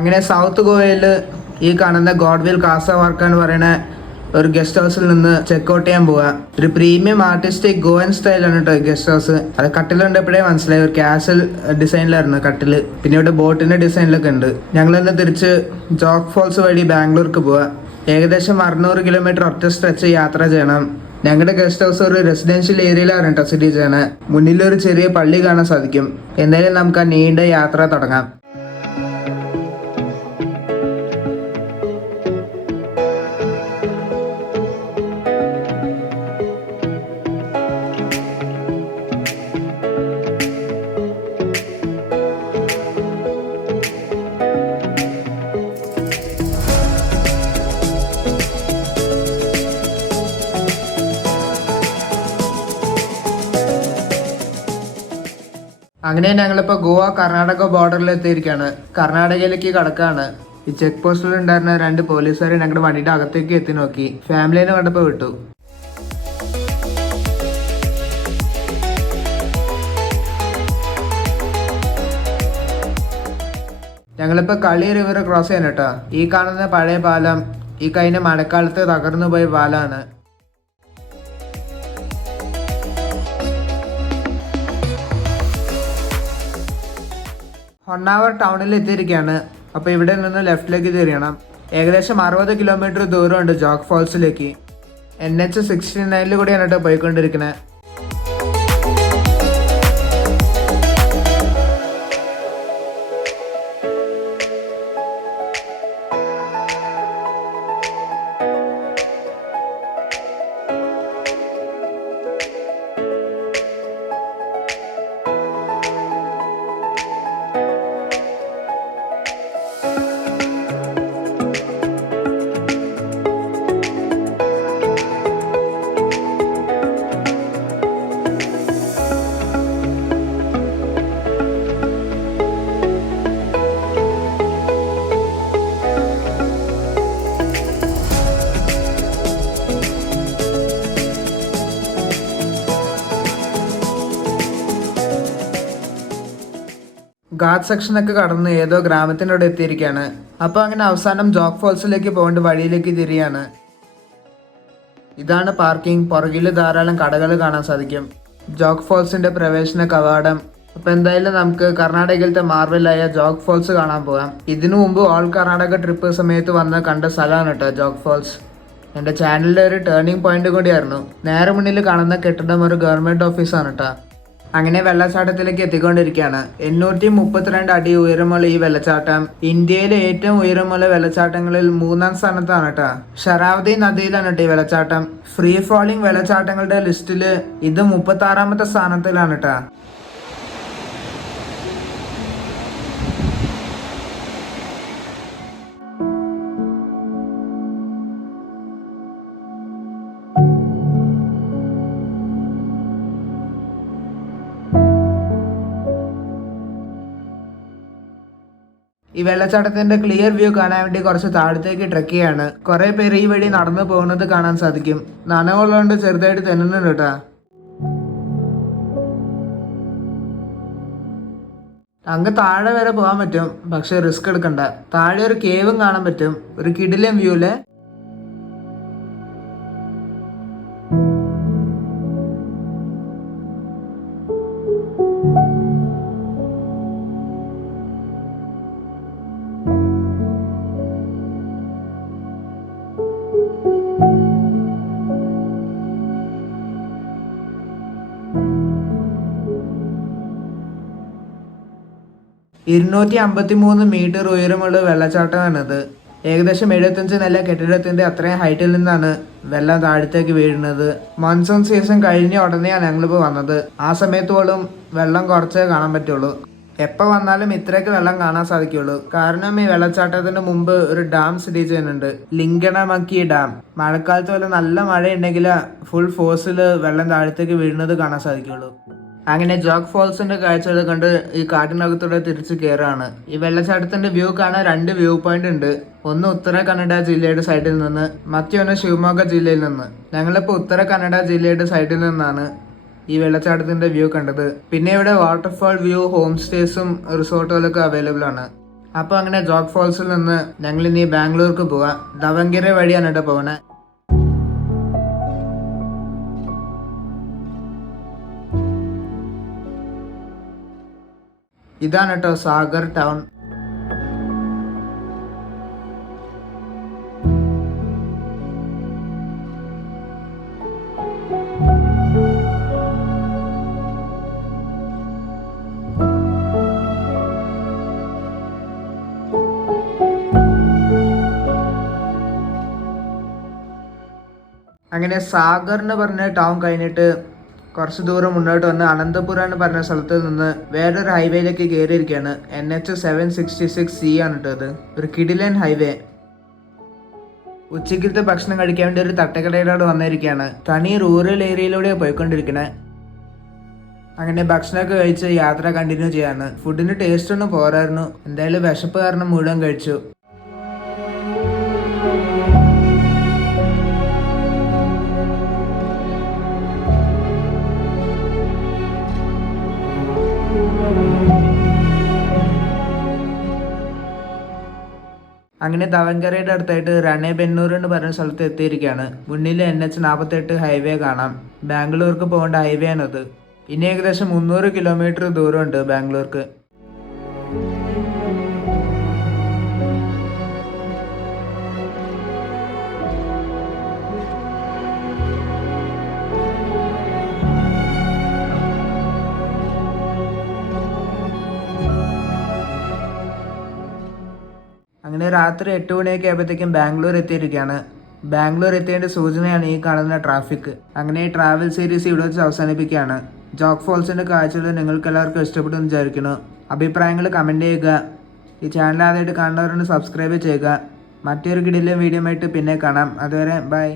അങ്ങനെ സൗത്ത് ഗോവയിൽ ഈ കാണുന്ന ഗോഡ്വിൽ കാസ വാർക്ക എന്ന് പറയുന്ന ഒരു ഗസ്റ്റ് ഹൗസിൽ നിന്ന് ചെക്കൗട്ട് ചെയ്യാൻ പോവുക. ഒരു പ്രീമിയം ആർട്ടിസ്റ്റിക് ഗോവൻ സ്റ്റൈലാണ് കേട്ടോ ഗസ്റ്റ് ഹൗസ്. അത് കട്ടിലുണ്ടപ്പോഴേ മനസ്സിലായി, ഒരു കാസൽ ഡിസൈനിലായിരുന്നു കട്ടില്. പിന്നെ ഇവിടെ ബോട്ടിന്റെ ഡിസൈനിലൊക്കെ ഉണ്ട്. ഞങ്ങളിന്ന് തിരിച്ച് ജോഗ് ഫോൾസ് വഴി ബാംഗ്ലൂർക്ക് പോവുക. ഏകദേശം 600 കിലോമീറ്റർ ഒറ്റ സ്ട്രെച്ച് യാത്ര ചെയ്യണം. ഞങ്ങളുടെ ഗസ്റ്റ് ഹൗസ് ഒരു റെസിഡൻഷ്യൽ ഏരിയയിലാണ് കേട്ടോ സിറ്റി ചെയ്യണേ. മുന്നിലൊരു ചെറിയ പള്ളി കാണാൻ സാധിക്കും. എന്തായാലും നമുക്ക് ആ നീണ്ട യാത്ര തുടങ്ങാം. അങ്ങനെ ഞങ്ങളിപ്പോൾ ഗോവ കർണാടക ബോർഡറിൽ എത്തിയിരിക്കുകയാണ്. കർണാടകയിലേക്ക് കടക്കാണ്. ഈ ചെക്ക് പോസ്റ്റിൽ ഉണ്ടായിരുന്ന 2 പോലീസുകാരെ ഞങ്ങളുടെ വണ്ടിയുടെ അകത്തേക്ക് എത്തി നോക്കി. ഫാമിലിനെ കണ്ടപ്പോൾ വിട്ടു. ഞങ്ങളിപ്പോൾ കളി റിവർ ക്രോസ് ചെയ്യാൻ കേട്ടോ. ഈ കാണുന്ന പഴയ പാലം ഈ കഴിഞ്ഞ മഴക്കാലത്ത് തകർന്നു പോയ പാലമാണ്. ഹൊണ്ണാവർ ടൗണിൽ എത്തിയിരിക്കുകയാണ്. അപ്പോൾ ഇവിടെ നിന്ന് ലെഫ്റ്റിലേക്ക് തിരിയണം. ഏകദേശം 60 കിലോമീറ്റർ ദൂരമുണ്ട് ജോഗ് ഫോൾസിലേക്ക്. NH 69 കൂടിയാണ് കേട്ടോ പോയിക്കൊണ്ടിരിക്കുന്നത്. ഗാർഡ് സെക്ഷനൊക്കെ കടന്ന് ഏതോ ഗ്രാമത്തിൻ്റെ അവിടെ എത്തിയിരിക്കുകയാണ്. അപ്പോൾ അങ്ങനെ അവസാനം ജോഗ് ഫോൾസിലേക്ക് പോകേണ്ട വഴിയിലേക്ക് തിരിയാണ്. ഇതാണ് പാർക്കിംഗ്. പുറകിൽ ധാരാളം കടകൾ കാണാൻ സാധിക്കും. ജോഗ് ഫോൾസിൻ്റെ പ്രവേശന കവാടം. അപ്പോൾ എന്തായാലും നമുക്ക് കർണാടകയിലത്തെ മാർവലായ ജോഗ് ഫോൾസ് കാണാൻ പോകാം. ഇതിനു മുമ്പ് ഓൾ കർണാടക ട്രിപ്പ് സമയത്ത് വന്ന് കണ്ട സ്ഥലമാണ് കേട്ടോ ജോഗ് ഫോൾസ്. എൻ്റെ ചാനലിലെ ഒരു ടേണിംഗ് പോയിന്റ് കൂടിയായിരുന്നു. നേരെ മുന്നിൽ കാണുന്ന കെട്ടിടം ഒരു ഗവൺമെൻറ് ഓഫീസാണ് കേട്ടോ. അങ്ങനെ വെള്ളച്ചാട്ടത്തിലേക്ക് എത്തിക്കൊണ്ടിരിക്കുകയാണ്. 832 അടി ഉയരമുള്ള ഈ വെള്ളച്ചാട്ടം ഇന്ത്യയിലെ ഏറ്റവും ഉയരമുള്ള വെള്ളച്ചാട്ടങ്ങളിൽ 3ാം സ്ഥാനത്താണ് കേട്ടോ. ശരാവതി നദിയിലാണ് കേട്ടോ ഈ വെള്ളച്ചാട്ടം. ഫ്രീ ഫോളിംഗ് വെള്ളച്ചാട്ടങ്ങളുടെ ലിസ്റ്റിൽ ഇത് 36ാമത്തെ സ്ഥാനത്തിലാണ് കേട്ടോ. ഈ വെള്ളച്ചാട്ടത്തിന്റെ ക്ലിയർ വ്യൂ കാണാൻ വേണ്ടി കുറച്ച് താഴത്തേക്ക് ട്രെക്ക് ചെയ്യാണ്. കുറെ പേര് ഈ വഴി നടന്നു പോകുന്നത് കാണാൻ സാധിക്കും. നനവുള്ളതുകൊണ്ട് ചെറുതായിട്ട് തെന്നുന്നുണ്ട് കേട്ടാ. അങ്ങ് താഴെ വരെ പോകാൻ പറ്റും, പക്ഷെ റിസ്ക് എടുക്കണ്ട. താഴെ ഒരു കേവും കാണാൻ പറ്റും, ഒരു കിടിലൻ വ്യൂല്. മീറ്റർ ഉയരമുള്ള വെള്ളച്ചാട്ടമാണിത്. ഏകദേശം 75 നില കെട്ടിടത്തിന്റെ അത്രയും ഹൈറ്റിൽ നിന്നാണ് വെള്ളം താഴത്തേക്ക് വീഴുന്നത്. മൺസൂൺ സീസൺ കഴിഞ്ഞ ഉടനെയാണ് ഞങ്ങളിപ്പോൾ വന്നത്. ആ സമയത്ത് പോലും വെള്ളം കുറച്ചേ കാണാൻ പറ്റുള്ളൂ. എപ്പോൾ വന്നാലും ഇത്രയൊക്കെ വെള്ളം കാണാൻ സാധിക്കുള്ളൂ. കാരണം ഈ വെള്ളച്ചാട്ടത്തിന് മുമ്പ് ഒരു ഡാം സ്ഥിതി ചെയ്യുന്നുണ്ട്, ലിംഗണമക്കി ഡാം. മഴക്കാലത്ത് പോലെ നല്ല മഴയുണ്ടെങ്കിൽ ഫുൾ ഫോഴ്സിൽ വെള്ളം താഴത്തേക്ക് വീഴുന്നത് കാണാൻ സാധിക്കുള്ളൂ. അങ്ങനെ ജോഗ് ഫോൾസിന്റെ കാഴ്ചകൾ കണ്ട് ഈ കാട്ടിനകത്തൂടെ തിരിച്ചു കയറാണ്. ഈ വെള്ളച്ചാട്ടത്തിന്റെ വ്യൂ കാണാൻ 2 വ്യൂ പോയിന്റ് ഉണ്ട്. ഒന്ന് ഉത്തര കന്നഡ ജില്ലയുടെ സൈഡിൽ നിന്ന്, മറ്റൊന്ന് ശിവമോഗ ജില്ലയിൽ നിന്ന്. ഞങ്ങളിപ്പോൾ ഉത്തര കന്നഡ ജില്ലയുടെ സൈഡിൽ നിന്നാണ് ഈ വെള്ളച്ചാട്ടത്തിന്റെ വ്യൂ കണ്ടത്. പിന്നെ ഇവിടെ വാട്ടർഫാൾ വ്യൂ ഹോം സ്റ്റേസും റിസോർട്ടുകളൊക്കെ അവൈലബിൾ ആണ്. അപ്പോൾ അങ്ങനെ ജോഗ് ഫോൾസിൽ നിന്ന് ഞങ്ങൾ ഇനി ബാംഗ്ലൂർക്ക് പോവാം. ദവങ്കര വഴിയാണ് കേട്ടോ പോകണേ. ഇതാണ് കേട്ടോ സാഗർ ടൗൺ. അങ്ങനെ സാഗർ എന്ന് പറഞ്ഞ ടൗൺ കഴിഞ്ഞിട്ട് കുറച്ച് ദൂരം മുന്നോട്ട് വന്ന് അനന്തപുരം എന്ന് പറഞ്ഞ സ്ഥലത്ത് നിന്ന് വേറൊരു ഹൈവേയിലേക്ക് കയറിയിരിക്കുകയാണ്. NH766C ആണ് കേട്ടത്. ഒരു കിടിലൻ ഹൈവേ. ഉച്ചയ്ക്കത്തെ ഭക്ഷണം കഴിക്കാൻ വേണ്ടി ഒരു തട്ടക്കടയിലോട് വന്നിരിക്കുകയാണ്. തനി റൂറൽ ഏരിയയിലൂടെയാണ് പോയിക്കൊണ്ടിരിക്കണേ. അങ്ങനെ ഭക്ഷണമൊക്കെ കഴിച്ച് യാത്ര കണ്ടിന്യൂ ചെയ്യാണ്. ഫുഡിന് ടേസ്റ്റ് ഒന്നും പോരായിരുന്നു. എന്തായാലും വിശപ്പ് കാരണം മുഴുവൻ കഴിച്ചു. അങ്ങനെ ദവങ്കരയുടെ അടുത്തായിട്ട് രണേബെന്നൂർ എന്ന് പറയുന്ന സ്ഥലത്ത് എത്തിയിരിക്കുകയാണ്. മുന്നിൽ NH48 ഹൈവേ കാണാം. ബാംഗ്ലൂർക്ക് പോകേണ്ട ഹൈവേ ആണത്. ഇനി ഏകദേശം 300 കിലോമീറ്റർ ദൂരമുണ്ട് ബാംഗ്ലൂർക്ക്. അങ്ങനെ രാത്രി 8 മണിയൊക്കെ ആയപ്പോഴത്തേക്കും ബാംഗ്ലൂർ എത്തിയിരിക്കുകയാണ്. ബാംഗ്ലൂർ എത്തിയതിൻ്റെ സൂചനയാണ് ഈ കാണുന്ന ട്രാഫിക്. അങ്ങനെ ഈ ട്രാവൽ സീരീസ് ഇവിടെ വെച്ച് അവസാനിപ്പിക്കുകയാണ്. ജോഗ് ഫോൾസിൻ്റെ കാഴ്ചകൾ നിങ്ങൾക്ക് എല്ലാവർക്കും ഇഷ്ടപ്പെട്ടു എന്ന് വിചാരിക്കുന്നു. അഭിപ്രായങ്ങൾ കമൻറ്റ് ചെയ്യുക. ഈ ചാനൽ ആദ്യമായിട്ട് കാണുന്നവരൊന്ന് സബ്സ്ക്രൈബ് ചെയ്യുക. മറ്റൊരു കിടിലൻ വീഡിയോ ആയിട്ട് പിന്നെ കാണാം. അതുവരെ ബൈ.